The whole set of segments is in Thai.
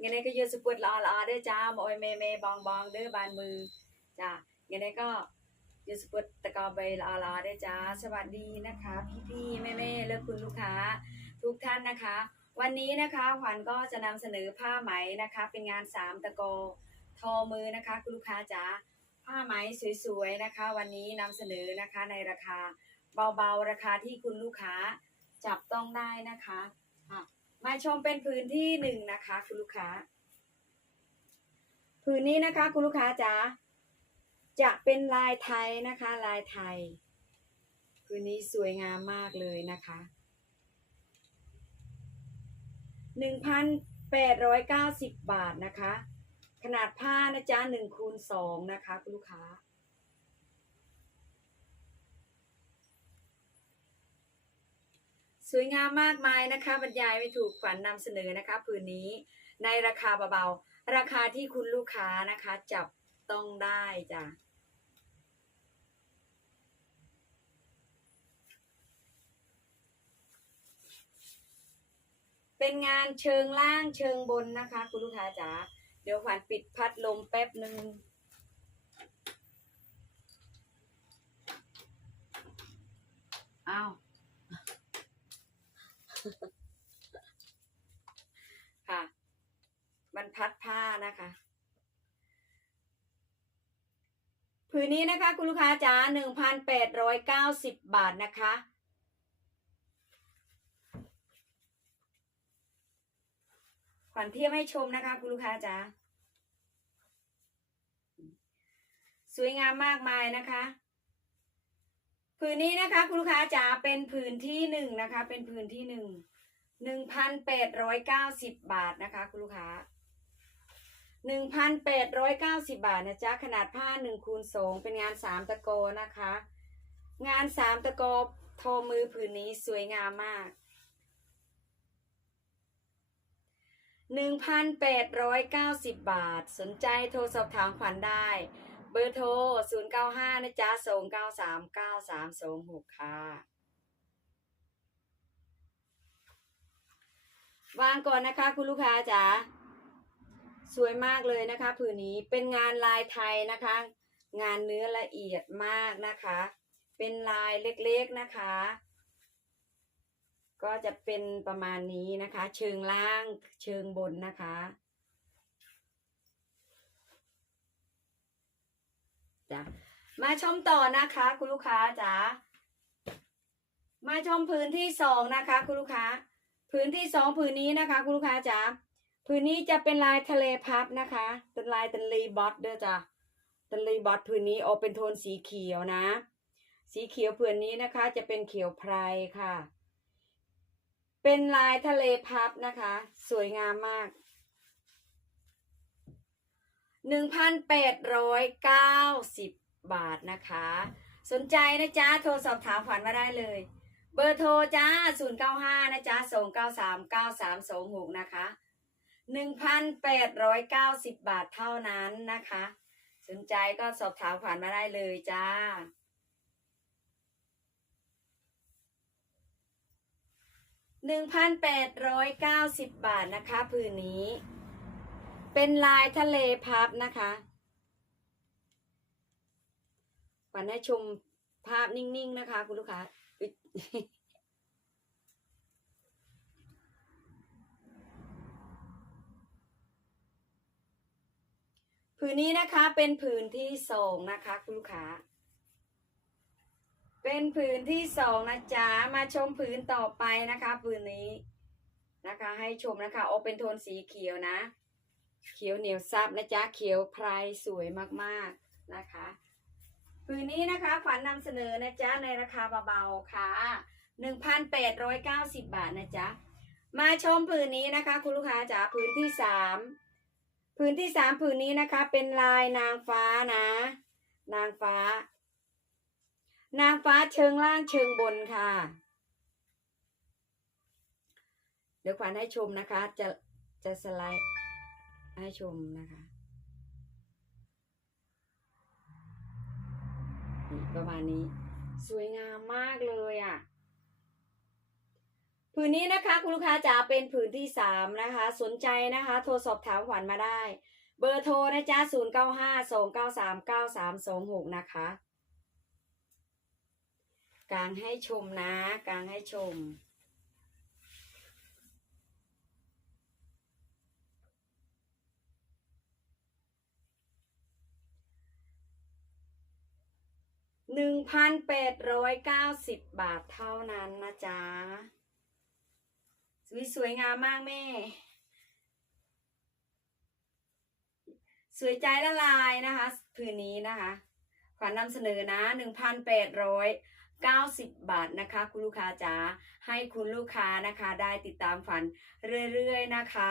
งั้นนี่ก็ยืดสปวดละอละอเด้อจ้าโมอยเมเมบองบองเด้อบานมือจ้าเงั้นนี่ก็ยืดสปวดตะกอใบละอละอเด้อจ้าสวัสดีนะคะ พี่พี่แม่แม่และคุณลูกค้าทุกท่านนะคะ วันนี้นะคะขวัญก็จะนำเสนอผ้าไหมนะคะ เป็นงานสามตะโกทอมือนะคะ คุณลูกค้าจ๋าผ้าไหมสวยๆนะคะ วันนี้นำเสนอนะคะในราคาเบาๆราคาที่คุณลูกค้าจับต้องได้นะคะอะ มาชมเป็นพื้นที่หนึ่งนะคะ คุณลูกค้า พื้นนี้นะคะ คุณลูกค้าจ๋าจะเป็นลายไทยนะคะ ลายไทย พื้นนี้สวยงามมากเลยนะคะหนึ่งพันแปดร้อยเก้าสิบบาทนะคะ ขนาดผ้านะจ๊ะหนึ่งคูณสองนะคะ คุณลูกค้า สวยงามมากมายนะคะ บรรยายไม่ถูกขวัญนนำเสนอนะคะผืนนี้ในราคาเบาๆ ราคาที่คุณลูกค้านะคะ จับต้องได้จ้ะเป็นงานเชิงล่างเชิงบนนะคะ คุณลูกค้าจ๋าเดี๋ยวขวัญปิดพัดลมแป๊บหนึ่งอ้าว ค่ะ มันพัดผ้านะคะผืนนี้นะคะคุณลูกค้าจ๋าหนึ่งพันแปดร้อยเก้าสิบบาทนะคะ ขวัญเทียบให้ชมนะคะคุณลูกค้าจ๋าสวยงามมากมายนะคะ ผืนนี้นะคะคุณลูกค้าจ๋าเป็นผืนที่หนึ่งนะคะ เป็นผืนที่หนึ่งหนึ่งพันแปดร้อยเก้าสิบบาทนะคะ คุณลูกค้าหนึ่งพันแปดร้อยเก้าสิบบาทนะจ๊ะขนาดผ้าหนึ่งคูณสองเป็นงานสามตะโกนะคะ งานสามตะโกทอมือผืนนี้สวยงามมากหนึ่งพันแปดร้อยเก้าสิบบาท สนใจโทรสอบถามขวัญได้ บอร์โทรศูนย์เก้าห้านะจ๊ะสองเก้าสามเก้าสามสองหกค่ะ วางก่อนนะคะคุณลูกค้าจ๋า สวยมากเลยนะคะผืนนี้เป็นงานลายไทยนะคะ งานเนื้อละเอียดมากนะคะ เป็นลายเล็กๆนะคะ ก็จะเป็นประมาณนี้นะคะ เชิงล่างเชิงบนนะคะ จ้ะมาชมต่อนะคะ คุณลูกค้าจ๋ามาชมพื้นที่สองนะคะ คุณลูกค้า พื้นที่สองพื้นนี้นะคะ คุณลูกค้าจ๋าพื้นนี้จะเป็นลายทะเลพับนะคะเป็นลายตันลีบอสเด้อจ้ะตันลีบอสพื้นนี้ออกเป็นโทนสีเขียวนะ สีเขียวพื้นนี้นะคะ จะเป็นเขียวไพรค่ะ เป็นลายทะเลพับนะคะ สวยงามมาก หนึ่งพันแปดร้อยเก้าสิบบาทนะคะ สนใจนะจ๊ะ โทรสอบถามขวัญมาได้เลย เบอร์โทรจ้าศูนย์เก้าห้านะจ๊ะส่งเก้าสามเก้าสามสองหกนะคะหนึ่งพันแปดร้อยเก้าสิบบาทเท่านั้นนะคะ สนใจก็สอบถามขวัญมาได้เลยจ้าหนึ่งพันแปดร้อยเก้าสิบบาทนะคะผืนนี้ เป็นลายทะเลพับนะคะขวัญให้ชมภาพนิ่งๆนะคะ คุณลูกค้าผืนนี้นะคะเป็นผืนที่สองนะคะ คุณลูกค้า เป็นผืนที่สองนะจ๊ะ มาชมผืนต่อไปนะคะ ผืนนี้นะคะ ให้ชมนะคะ ออกเป็นโทนสีเขียวนะ เขียวเหนียวซับนะจ๊ะเขียวไพรสวยมากๆนะคะผืนนี้นะคะขวัญนำเสนอนะจ๊ะในราคาเบาๆค่ะหนึ่งพันแปดร้อยเก้าสิบบาทนะจ๊ะมาชมผืนนี้นะคะ คุณลูกค้าจ๋าผืนที่สามผืนที่สามผืนนี้นะคะ เป็นลายนางฟ้านะ นางฟ้า นางฟ้าเชิงล่างเชิงบนค่ะ เดี๋ยวขวัญให้ชมนะคะ จะจะสไลด์ ให้ชมนะคะนี่ประมาณนี้ สวยงามมากเลยอะ ผืนนี้นะคะ คุณลูกค้าจ๋าเป็นผืนที่สามนะคะ สนใจนะคะ โทรสอบถามขวัญมาได้ เบอร์โทรนะจ๊ะศูนย์เก้าห้าสองเก้าสามเก้าสามสองหกนะคะกางให้ชมนะกางให้ชม หนึ่งพันแปดร้อยเก้าสิบบาทเท่านั้นนะจ๊ะสวยสวยงามมากแม่ สวยใจละลายนะคะผืนนี้นะคะขวัญนำเสนอนะหนึ่งพันแปดร้อยเก้าสิบบาทนะคะ คุณลูกค้าจ๋าให้คุณลูกค้านะคะ ได้ติดตามฝันเรื่อยๆนะคะ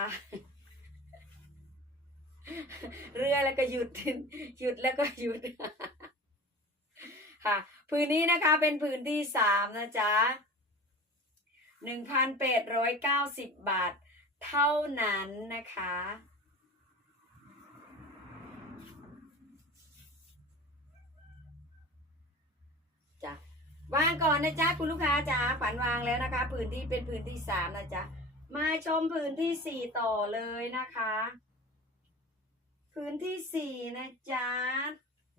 เรื่อยแล้วก็หยุดหยุดแล้วก็หยุด ค่ะผืนนี้นะคะเป็นผืนที่สามนะจ๊ะหนึ่งพันแปดร้อยเก้าสิบบาทเท่านั้นนะคะจ้ะวางก่อนนะจ๊ะคุณลูกค้าจ๋าฝันวางแล้วนะคะผืนที่เป็นผืนที่สามนะจ๊ะมาชมผืนที่สี่ต่อเลยนะคะ ผืนที่สี่นะจ๊ะ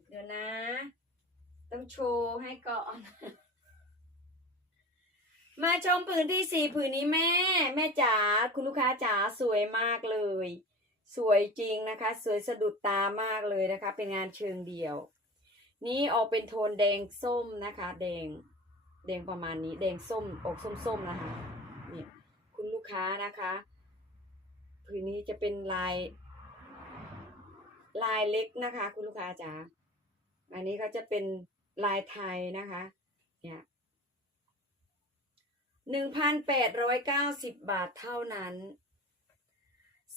เดี๋ยวนะ ต้องโชว์ให้ก่อน มาชมผืนที่สี่ผืนนี้แม่ แม่จ๋าคุณลูกค้าจ๋าสวยมากเลย สวยจริงนะคะ สวยสะดุดตามากเลยนะคะ เป็นงานเชิงเดี่ยว นี่ออกเป็นโทนแดงส้มนะคะ แดง แดงประมาณนี้ แดงส้มออกส้มๆนะคะเนี่ยคุณลูกค้านะคะผืนนี้จะเป็นลาย ลายเล็กนะคะ คุณลูกค้าจ๋าอันนี้ก็จะเป็น ลายไทยนะคะ เนี่ยหนึ่งพันแปดร้อยเก้าสิบบาทเท่านั้น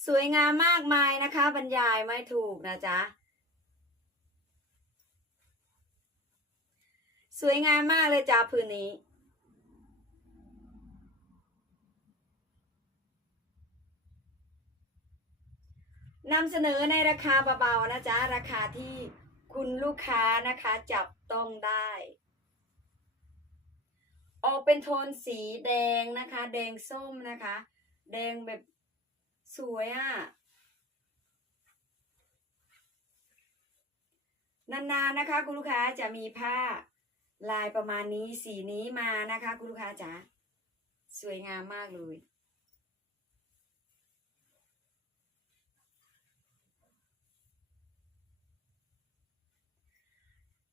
สวยงามมากมายนะคะ บรรยายไม่ถูกนะจ๊ะ สวยงามมากเลยจ้าพื้นนี้นำเสนอในราคาเบาๆนะจ๊ะ ราคาที่คุณลูกค้านะคะจับ ต้องได้ ออกเป็นโทนสีแดงนะคะ แดงส้มนะคะ แดงแบบสวยอะ่ะนานๆนะคะ คุณลูกค้าจะมีผ้าลายประมาณนี้สีนี้มานะคะ คุณลูกค้าจ๋าสวยงามมากเลย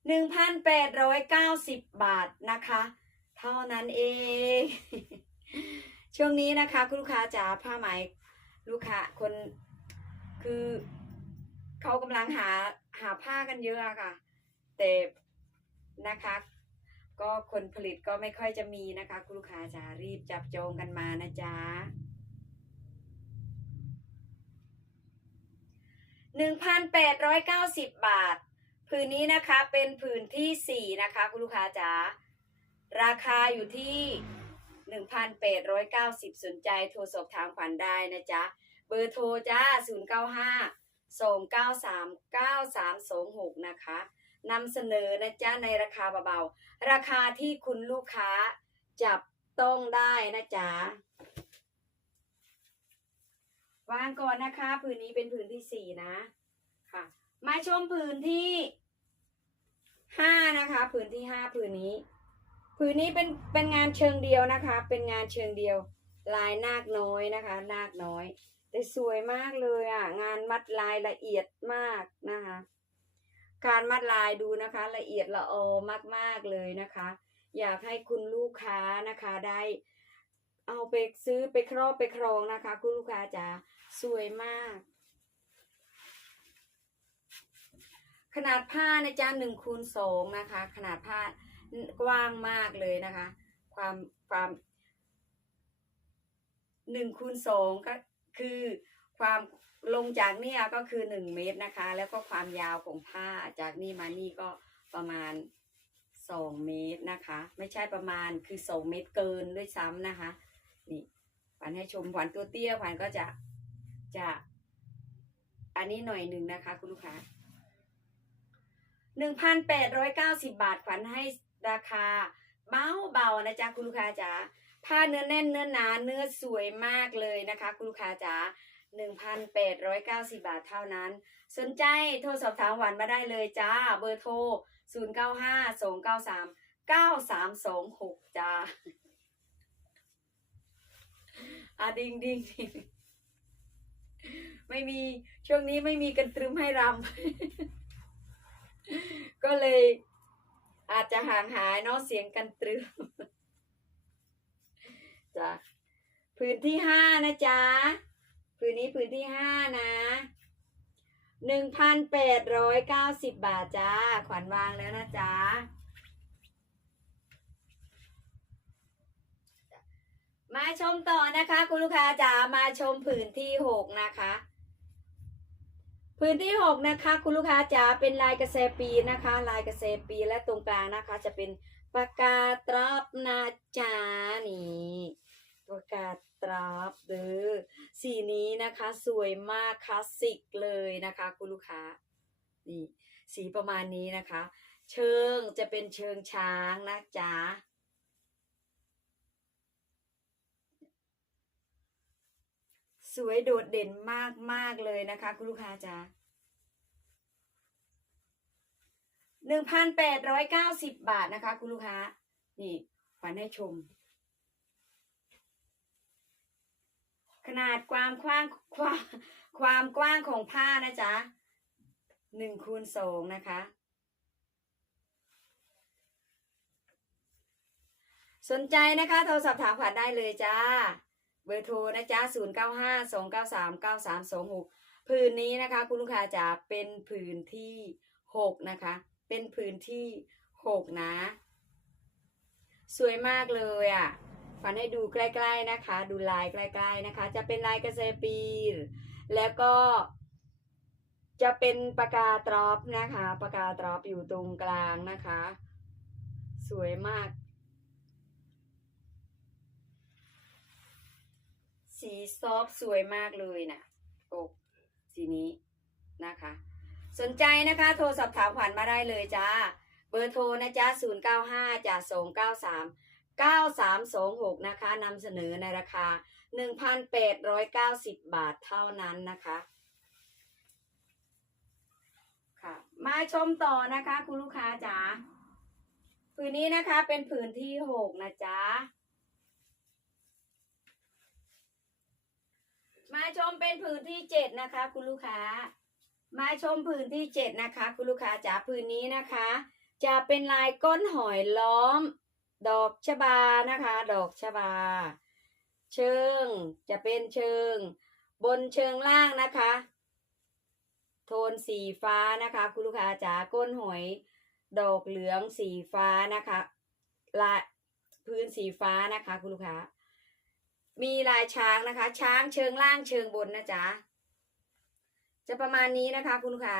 หนึ่งพันแปดร้อยเก้าสิบบาทนะคะ เท่านั้นเอง ช่วงนี้นะคะ คุณลูกค้าจ๋าผ้าไหมลูกค้าคนคือเขากำลังหาหาผ้ากันเยอะอะค่ะ แต่นะคะ ก็คนผลิตก็ไม่ค่อยจะมีนะคะ คุณลูกค้าจ๋ารีบจับจองกันมานะจ๊ะหนึ่งพันแปดร้อยเก้าสิบบาท ผืนนี้นะคะเป็นผืนที่สี่นะคะคุณลูกค้าจ๋าราคาอยู่ที่หนึ่งพันแปดร้อยเก้าสิบสนใจโทรสอบถามขวัญได้นะจ๊ะ เบอร์โทรจ้าศูนย์เก้าห้าสองเก้าสามเก้าสามสองหกนะคะนำเสนอนะจ๊ะในราคาเบาๆ ราคาที่คุณลูกค้าจับต้องได้นะจ๊ะวางก่อนนะคะ ผืนนี้เป็นผืนที่สี่นะค่ะ มาชมผืนที่ ห้านะคะผืนที่ห้าผืนนี้ผืนนี้เป็นเป็นงานเชิงเดียวนะคะ เป็นงานเชิงเดียว ลายนาคน้อยนะคะ นาคน้อย แต่สวยมากเลยอะ งานมัดลายละเอียดมากนะคะ การมัดลายดูนะคะ ละเอียดละออมากๆเลยนะคะ อยากให้คุณลูกค้านะคะได้เอาไปซื้อไปครอบไปครองนะคะ คุณลูกค้าจ๋าสวยมาก ขนาดผ้านะจ๊ะหนึ่งคูณสองนะคะ ขนาดผ้ากว้างมากเลยนะคะ ความความหนึ่งคูณสองก็คือความลงจากเนี่ยก็คือหนึ่งเมตรนะคะ แล้วก็ความยาวของผ้าจากนี่มานี่ก็ประมาณสองเมตรนะคะ ไม่ใช่ประมาณคือสองเมตรเกินด้วยซ้ำนะคะนี่ขวัญให้ชมขวัญตัวเตี้ยขวัญก็จะจะอันนี้หน่อยหนึ่งนะคะ คุณลูกค้า หนึ่งพันแปดร้อยเก้าสิบาทขวัญให้ราคาเบาเบาๆนะจ๊ะคุณลูกค้าจ๋าผ้าเนื้อแน่นเนื้อหนาเนื้อสวยมากเลยนะคะ คุณลูกค้าจ๋า1,890 บาทเท่านั้น สนใจโทรสอบถามหวานมาได้เลยจ้า เบอร์โทร 095 293 9326 จ้าอาดิงดิงดิงไม่มีช่วงนี้ไม่มีกันตรึมให้รำ ก็เลยอาจจะห่างหายเนาะเสียงกันตรึมจ้ะพื้นที่ห้านะจ๊ะพื้นนี้พื้นที่ห้านะหนึ่งพันแปดร้อยเก้าสิบบาทจ้า ขวัญวางแล้วนะจ๊ะมาชมต่อนะคะ คุณลูกค้าจ๋ามาชมผืนที่หกนะคะ พื้นที่หกนะคะ คุณลูกค้าจ๋าเป็นลายกระเซปีนะคะ ลายกระเซปีและตรงกลางนะคะ จะเป็นปากกาตรับนะจ๊ะนี่ปากกาตรับเด้อสีนี้นะคะ สวยมากคลาสสิกเลยนะคะ คุณลูกค้านี่สีประมาณนี้นะคะ เชิงจะเป็นเชิงช้างนะจ๊ะ สวยโดดเด่นมากมากเลยนะคะ คุณลูกค้าจ๋าหนึ่งพันแปดร้อยเก้าสิบบาทนะคะ คุณลูกค้า นี่ฝันให้ชม ขนาดความกว้างความความกว้างของผ้านะจ๊ะหนึ่งคูณสองนะคะ สนใจนะคะ โทรสอบถามผ่านได้เลยจ้า เบอร์โทรนะจ๊ะ0 9 5 2 9 3 9 3 2 6ผืนนี้นะคะ คุณลูกค้าจ๋าเป็นผืนที่6นะคะ เป็นผืนที่6นะ สวยมากเลยอะฟันให้ดูใกล้ ๆนะคะ ดูลายใกล้ ๆนะคะ จะเป็นลายกระเซปีรแล้วก็จะเป็นปากกาตรอปนะคะปากกาตรอปอยู่ตรงกลางนะคะ สวยมาก สีซอฟต์สวยมากเลยนะอกสีนี้นะคะ สนใจนะคะโทรสอบถามขวัญมาได้เลยจ้า เบอร์โทรนะจ๊ะ0 9 5จ้ะ293 9326 นะคะนำเสนอในราคา 1,890 บาทเท่านั้นนะคะค่ะมาชมต่อนะคะคุณลูกค้าจ๋าผืนนี้นะคะเป็นผืนที่ 6 นะจ๊ะ มาชมเป็นผืนที่เจ็ดนะคะ คุณลูกค้า มาชมผืนที่เจ็ดนะคะ คุณลูกค้าจ๋าผืนนี้นะคะ จะเป็นลายก้นหอยล้อม ดอกชบานะคะ ดอกชบา เชิงจะเป็นเชิง บนเชิงล่างนะคะ โทนสีฟ้านะคะ คุณลูกค้าจ๋าก้นหอย ดอกเหลืองสีฟ้านะคะลายพื้นสีฟ้านะคะ คุณลูกค้า มีลายช้างนะคะ ช้างเชิงล่างเชิงบนนะจ๊ะจะประมาณนี้นะคะ คุณลูกค้า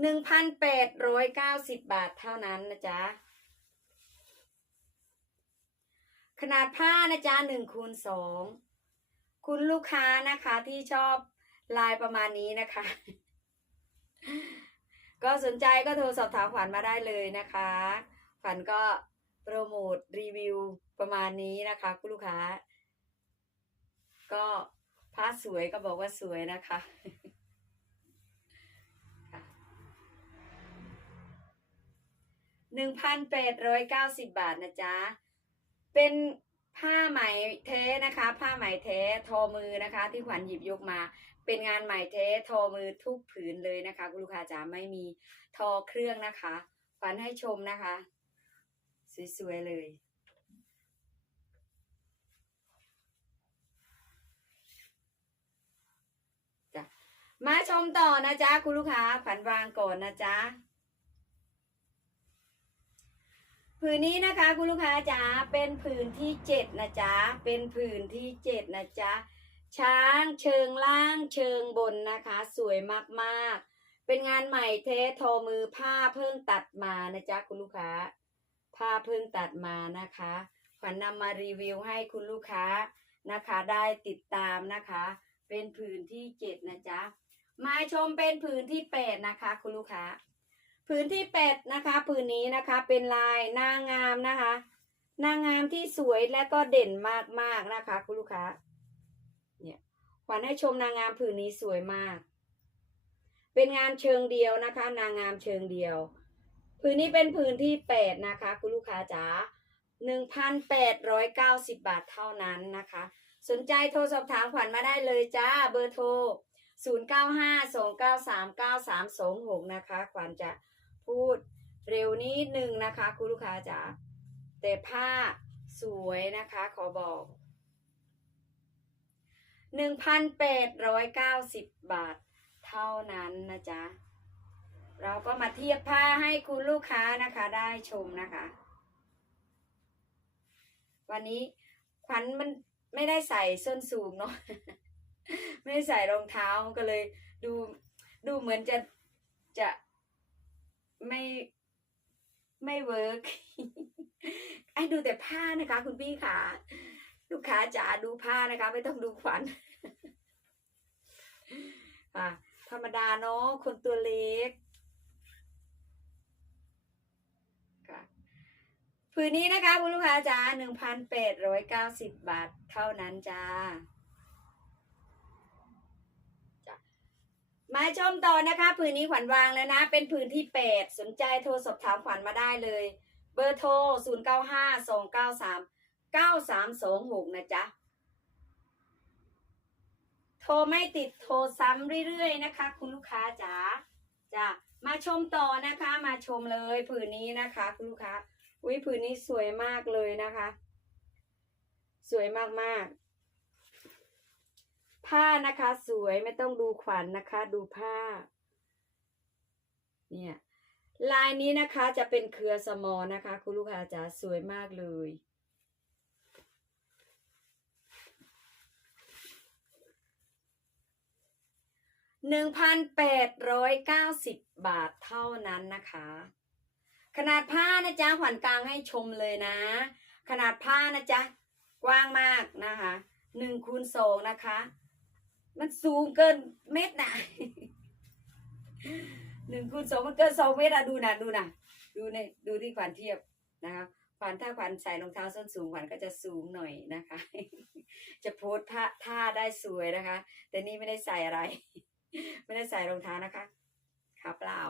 หนึ่งพันแปดร้อยเก้าสิบบาทเท่านั้นนะจ๊ะขนาดผ้านะจ๊ะหนึ่งคูณสองคุณลูกค้านะคะที่ชอบลายประมาณนี้นะคะ ก็สนใจก็โทรสอบถามขวัญมาได้เลยนะคะ ขวัญก็ โปรโมทรีวิวประมาณนี้นะคะคุณลูกค้า ก็ผ้าสวยก็บอกว่าสวยนะคะหนึ่งพันแปดร้อยเก้าสิบบาทนะจ๊ะ เป็นผ้าไหมแท้นะคะ ผ้าไหมแท้ทอมือนะคะ ที่ขวัญหยิบยกมา เป็นงานไหมแท้ทอมือทุกผืนเลยนะคะ คุณลูกค้าจ๋าไม่มีทอเครื่องนะคะ ขวัญให้ชมนะคะ สวยๆเลย จ้ะ มาชมต่อนะจ๊ะ คุณลูกค้าขวัญวางก่อนนะจ๊ะผืนนี้นะคะคุณลูกค้าจ๋าเป็นผืนที่เจ็ดนะจ๊ะเป็นผืนที่เจ็ดนะจ๊ะช้างเชิงล่างเชิงบนนะคะ สวยมากๆ เป็นงานใหม่เทสทอมือผ้าเพิ่งตัดมานะจ๊ะคุณลูกค้า ผ้าเพิ่งตัดมานะคะขวัญนำมารีวิวให้คุณลูกค้านะคะ ได้ติดตามนะคะ เป็นผืนที่เจ็ดนะจ๊ะมาชมเป็นผืนที่แปดนะคะ คุณลูกค้าผืนที่แปดนะคะผืนนี้นะคะเป็นลายนางามนะคะนางงามที่สวยและก็เด่นมากๆนะคะ คุณลูกค้าเนี่ยขวัญให้ชมนางงามผืนนี้สวยมาก เป็นงานเชิงเดียวนะคะ นางงามเชิงเดียว ผืนนี้เป็นผืนที่แปดนะคะ คุณลูกค้าจ๋าหนึ่งพันแปดร้อยเก้าสิบบาทเท่านั้นนะคะ สนใจโทรสอบถามขวัญมาได้เลยจ้าเบอร์โทร0 9 5 2 9 3 9 3 2 6นะคะขวัญจะพูดเร็วนิดนึงนะคะ คุณลูกค้าจ๋าแต่ผ้าสวยนะคะ ขอบอก 1,890 บาทเท่านั้นนะจ๊ะ เราก็มาเทียบผ้าให้คุณลูกค้านะคะได้ชมนะคะ วันนี้ขวัญมันไม่ได้ใส่ส้นสูงเนาะไม่ได้ใส่รองเท้าก็เลย ดูดูเหมือนจะจะไม่ไม่เวิร์กไอ้ดูแต่ผ้านะคะ คุณพี่ขาลูกค้าจ๋าดูผ้านะคะ ไม่ต้องดูขวัญอะธรรมดาเนาะคนตัวเล็กค่ะ ผืนนี้นะคะคุณลูกค้าจ๋าหนึ่งพันแปดร้อยเก้าสิบบาทเท่านั้นจ้ามาชมต่อนะคะ ผืนนี้ขวัญวางแล้วนะ เป็นผืนที่แปดสนใจโทรสอบถามขวัญมาได้เลย เบอร์โทร0 9 5 2 9 3 9 3 2 6นะจ๊ะโทรไม่ติดโทรซ้ำเรื่อยๆนะคะ คุณลูกค้าจ๋าจ้ะมาชมต่อนะคะ มาชมเลยผืนนี้นะคะ คุณลูกค้า อุ้ยผืนนี้สวยมากเลยนะคะ สวยมากๆ ผ้านะคะสวยไม่ต้องดูขวัญนนะคะ ดูผ้า เนี่ยลายนี้นะคะจะเป็นเครือสมอนะคะ คุณลูกค้าจ๋าสวยมากเลย หนึ่งพันแปดร้อยเก้าสิบบาทเท่านั้นนะคะ ขนาดผ้านะจ๊ะขวัญกลางให้ชมเลยนะ ขนาดผ้านะจ๊ะกว้างมากนะคะหนึ่งคูณสองนะคะ มันสูงเกินเม็ดนะหนึ่งคูณสองมันเกินสองเมตรอะดูนะดูนะดูในดูที่ขวัญเทียบนะคะขวัญถ้าขวัญใส่รองเท้าส้นสูงขวัญก็จะสูงหน่อยนะคะ จะโพสท่าท่าได้สวยนะคะ แต่นี่ไม่ได้ใส่อะไร ไม่ได้ใส่รองเท้านะคะขาเปล่า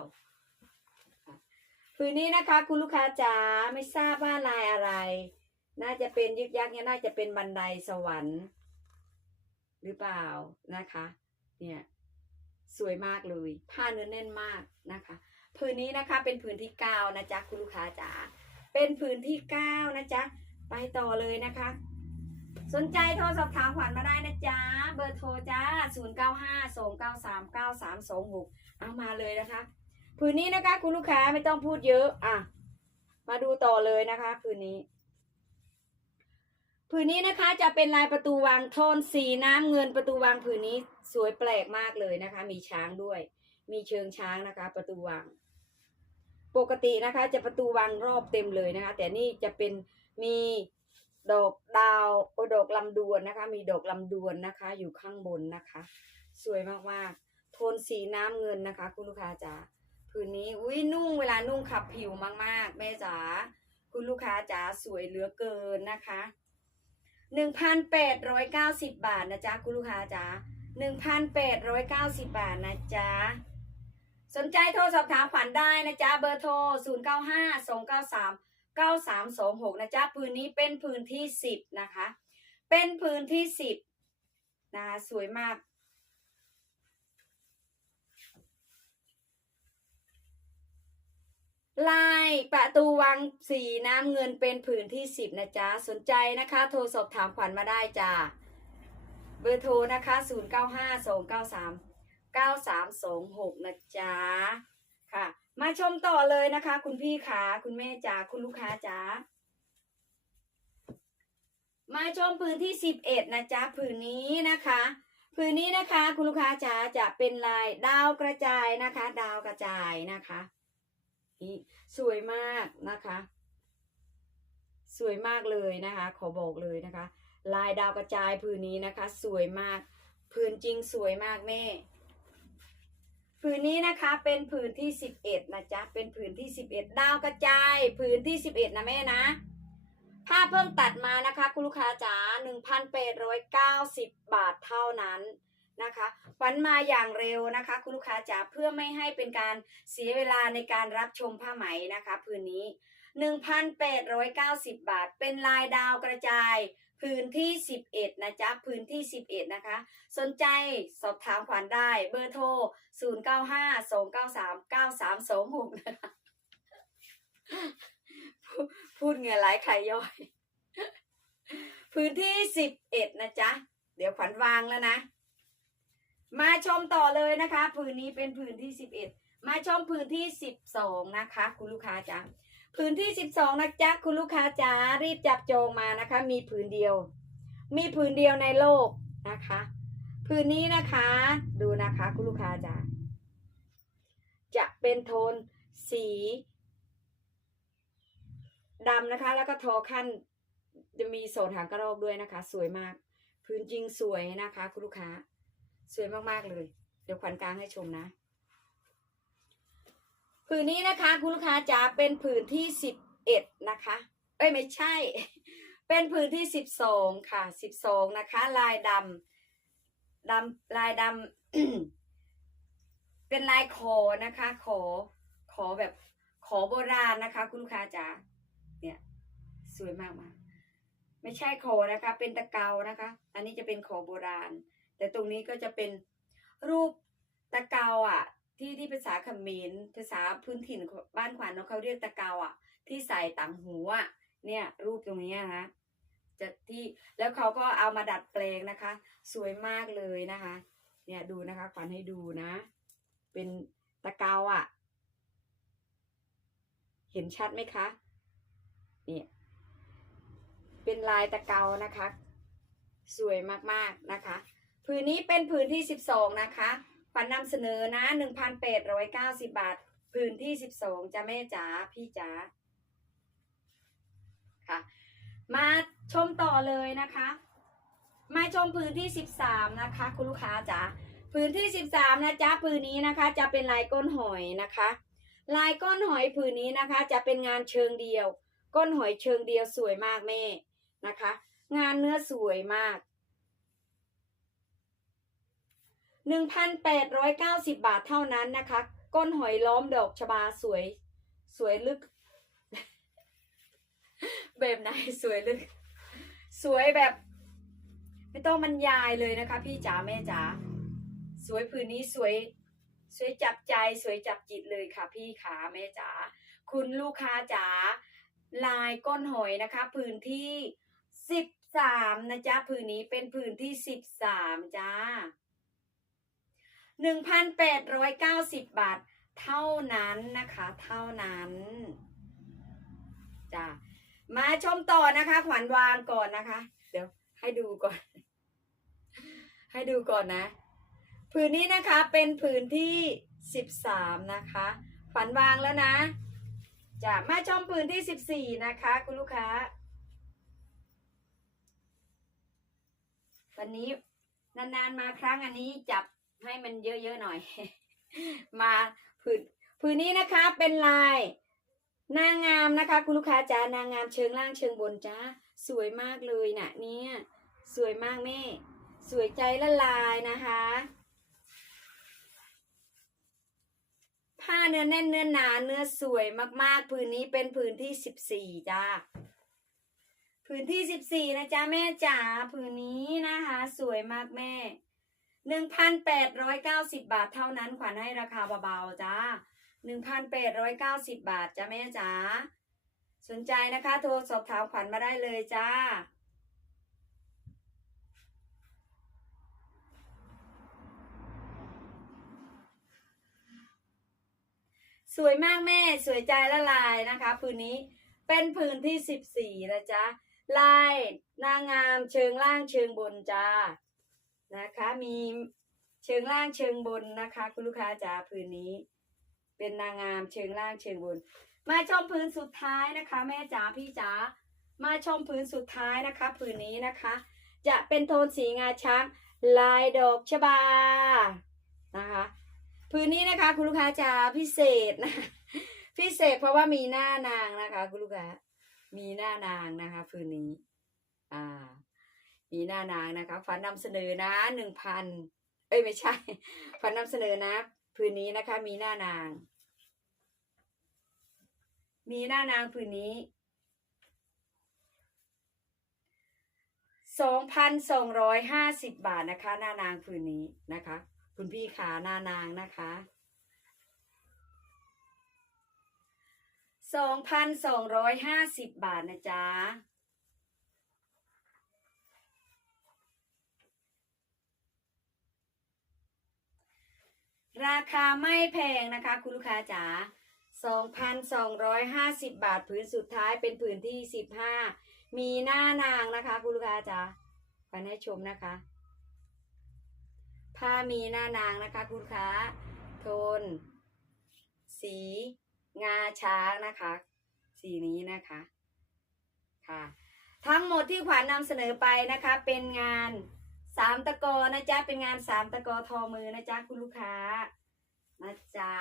ผืนนี้นะคะคุณลูกค้าจ๋าไม่ทราบว่าลายอะไร น่าจะเป็นยึกยักเนี่ยน่าจะเป็นบันไดสวรรค์ หรือเปล่านะคะ เนี่ยสวยมากเลย ผ้าเนื้อแน่นมากนะคะผืนนี้นะคะเป็นผืนที่เก้านะจ๊ะคุณลูกค้าจ๋าเป็นผืนที่เก้านะจ๊ะไปต่อเลยนะคะ สนใจโทรสอบถามขวัญมาได้นะจ๊ะเบอร์โทรจ้า 0 9 5 2 9 3 9 3 2 6 เอามาเลยนะคะ ผืนนี้นะคะ คุณลูกค้าไม่ต้องพูดเยอะ อะ มาดูต่อเลยนะคะผืนนี้ผืนนี้นะคะจะเป็นลายประตูวังโทนสีน้ำเงินประตูวังผืนนี้สวยแปลกมากเลยนะคะ มีช้างด้วย มีเชิงช้างนะคะ ประตูวังปกตินะคะ จะประตูวังรอบเต็มเลยนะคะ แต่นี่จะเป็นมีดอกดาวโอดอกลำดวนนะคะ มีดอกลำดวนนะคะ อยู่ข้างบนนะคะ สวยมากๆโทนสีน้ำเงินนะคะ คุณลูกค้าจ๋า ผืนนี้อุ้ยนุ่งเวลานุ่งขับผิวมากๆ แม่จ๋าคุณลูกค้าจ๋าสวยเหลือเกินนะคะหนึ่งพันแปดร้อยเก้าสิบบาทนะจ๊ะคุณลูกค้าจ๋าหนึ่งพันแปดร้อยเก้าสิบบาทนะจ๊ะสนใจโทรสอบถามขวัญได้นะจ๊ะเบอร์โทร0 9 5 2 9 3 9 3 2 6นะจ๊ะพื้นนี้เป็นพื้นที่10นะคะ เป็นพื้นที่10นะคะสวยมาก ลายประตูวังสีน้ำเงินเป็นผืนที่10นะจ๊ะ สนใจนะคะ โทรสอบถามขวัญมาได้จ้าเบอร์โทรนะคะ0 9 5 2 9 3 9326นะจ๊ะ ค่ะ มาชมต่อเลยนะคะ คุณพี่ขาคุณแม่จ๋าคุณลูกค้าจ๋ามาชมพื้นที่11นะจ๊ะผืนนี้นะคะผืนนี้นะคะ คุณลูกค้าจ๋าจะเป็นลายดาวกระจายนะคะ ดาวกระจายนะคะ นี่สวยมากนะคะ สวยมากเลยนะคะ ขอบอกเลยนะคะ ลายดาวกระจายผืนนี้นะคะ สวยมากผืนจริงสวยมากแม่ผืนนี้นะคะเป็นผืนที่สิบเอ็ดนะจ๊ะเป็นผืนที่สิบเอ็ดดาวกระจายผืนที่สิบเอ็ดนะแม่นะผ้าเพิ่งตัดมานะคะ คุณลูกค้าจ๋า1,890บาทเท่านั้น นะคะฝันมาอย่างเร็วนะคะ คุณลูกค้าจ๋าเพื่อไม่ให้เป็นการเสียเวลาในการรับชมผ้าไหมนะคะผืนนี้ 1,890 บาท เป็นลายดาวกระจายพื้นที่ 11 นะจ๊ะ พื้นที่ 11 นะคะ สนใจสอบถามขวัญได้เบอร์โทร 095 293 9326 นะคะ พูดพูดเงื่อไหลใครย่อย พื้นที่ 11 นะจ๊ะ เดี๋ยวขวัญวางแล้วนะ มาชมต่อเลยนะคะพื้นนี้เป็นพื้นที่11มาชมพื้นที่12นะคะ คุณลูกค้าจ๊ะพื้นที่12นะจ๊ะคุณลูกค้าจ๋ารีบจับจองมานะคะ มีผืนเดียว มีผืนเดียวในโลกนะคะ ผืนนี้นะคะ ดูนะคะ คุณลูกค้าจ๋าจะเป็นโทนสีดำนะคะ แล้วก็ทอขั้นจะมีโซนหางกระรอกด้วยนะคะ สวยมาก พื้นจริงสวยนะคะ คุณลูกค้า สวยมากๆเลย เดี๋ยวขวัญกลางให้ชมนะ ผืนนี้นะคะคุณลูกค้าจ๋าเป็นผืนที่สิบเอ็ดนะคะ เอ้ยไม่ใช่ เป็นผืนที่สิบสองค่ะสิบสองนะคะ ลายดำดำลายดำเป็นลายขอนะคะ ขอขอแบบขอโบราณนะคะ คุณลูกค้าจ๋าเนี่ยสวยมากมากๆไม่ใช่ขอนะคะ เป็นตะเกานะคะ อันนี้จะเป็นขอโบราณ แต่ตรงนี้ก็จะเป็นรูปตะเกาอะ ที่ที่ภาษาเขมรภาษาพื้นถิ่นบ้านขวัญเนาะเขาเรียกตะเกาอะ ที่ใส่ต่างหูอะเนี่ย รูปตรงนี้นะจะที่แล้วเขาก็เอามาดัดแปลงนะคะ สวยมากเลยนะคะ เนี่ยดูนะคะขวัญให้ดูนะ เป็นตะเกาอะ เห็นชัดไหมคะเนี่ยเป็นลายตะเกานะคะ สวยมากๆนะคะ ผืนนี้เป็นผืนที่สิบสองนะคะปันนำเสนอนะหนึ่งพันแปดร้อยเก้าสิบาท ผืนที่สิบสองจ้าแม่จ๋าพี่จ๋าค่ะ มาชมต่อเลยนะคะ มาชมผืนที่สิบสามนะคะ คุณลูกค้าจ๋าผืนที่สิบสามนะจ๊ะผืนนี้นะคะ จะเป็นลายก้นหอยนะคะ ลายก้นหอยผืนนี้นะคะ จะเป็นงานเชิงเดียว ก้นหอยเชิงเดียวสวยมากแม่นะคะ งานเนื้อสวยมาก 1,890 บาทเท่านั้นนะคะ ก้นหอยล้อมดอกชบาสวย สวยลึก แบบไหนสวยลึก สวยแบบ ไม่ต้องบรรยายเลยนะคะ พี่จ๋าแม่จ๋าสวยผืนนี้สวย สวยจับใจสวยจับจิตเลยค่ะ พี่ขาแม่จ๋าคุณลูกค้าจ๋าลายก้นหอยนะคะผืนที่สิบสามนะจ๊ะผืนนี้เป็นผืนที่สิบสามจ้า หนึ่งพันแปดร้อยเก้าสิบบาท เท่านั้นนะคะ เท่านั้นจ้ะมาชมต่อนะคะ ขวัญวางก่อนนะคะ เดี๋ยวให้ดูก่อน ให้ดูก่อนนะ ผืนนี้นะคะเป็นผืนที่สิบสามนะคะ ขวัญวางแล้วนะจะมาชมผืนที่สิบสี่นะคะ คุณลูกค้า วันนี้นานๆมาครั้งอันนี้จับ ให้มันเยอะๆหน่อย มาผืนผืนนี้นะคะเป็นลายนางงามนะคะ คุณลูกค้าจ้านางงามเชิงล่างเชิงบนจ้าสวยมากเลยนะเนี่ยสวยมากแม่ สวยใจละลายนะคะ ผ้าเนื้อแน่นเนื้อหนาเนื้อสวยมากๆผืนนี้เป็นผืนที่สิบสี่จ้าผืนที่สิบสี่นะจ๊ะแม่จ๋าผืนนี้นะคะ สวยมากแม่ หนึ่งพันแปดร้อยเก้าสิบบาทเท่านั้นขวัญให้ราคาเบาๆจ้าหนึ่งพันแปดร้อยเก้าสิบบาทจ้ะแม่จ๋าสนใจนะคะ โทรสอบถามขวัญมาได้เลยจ้าสวยมากแม่สวยใจละลายนะคะผืนนี้เป็นผืนที่สิบสี่นะจ๊ะลายนางงามเชิงล่างเชิงบนจ้า นะคะ มีเชิงล่างเชิงบนนะคะ คุณลูกค้าจ๋าผืนนี้ เป็นนางงามเชิงล่างเชิงบน มาชมผืนสุดท้ายนะคะ แม่จ๋าพี่จ๋ามาชมผืนสุดท้ายนะคะผืนนี้นะคะ จะเป็นโทนสีงาช้างลายดอกชบานะคะพื้นนี้นะคะคุณลูกค้าจะพิเศษนะพิเศษเพราะว่ามีหน้านางนะคะ คุณลูกค้ามีหน้านางนะคะผืนนี้ อ่า มีหน้านางนะคะฝันนำเสนอนะหนึ่งพันเอ้ยไม่ใช่ฝันนำเสนอนะผืนนี้นะคะ มีหน้านาง มีหน้านางผืนนี้สองพันสองร้อยห้าสิบบาทนะคะ หน้านางผืนนี้นะคะ คุณพี่ขาหน้านางนะคะสองพันสองร้อยห้าสิบบาทนะจ๊ะ ราคาไม่แพงนะคะ คุณลูกค้าจ๋า2,250 บาทผืนสุดท้ายเป็นผืนที่ 15 มีหน้านางนะคะ คุณลูกค้าจ๋าฟันให้ชมนะคะ ผ้ามีหน้านางนะคะ คุณลูกค้า โทน สี งาช้างนะคะ สีนี้นะคะค่ะ ทั้งหมดที่ขวัญนำเสนอไปนะคะ เป็นงาน สามตะกอนะจ๊ะเป็นงานสามตะกอทอมือนะจ๊ะคุณลูกค้านะจ๊ะ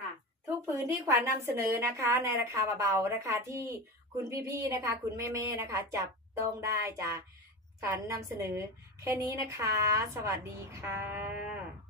ค่ะ ทุกผืนที่ขวัญนำเสนอนะคะ ในราคาเบาๆราคาที่คุณพี่ๆนะคะ คุณแม่ๆนะคะ จับต้องได้จ้ะขวัญนำเสนอแค่นี้นะคะ สวัสดีค่ะ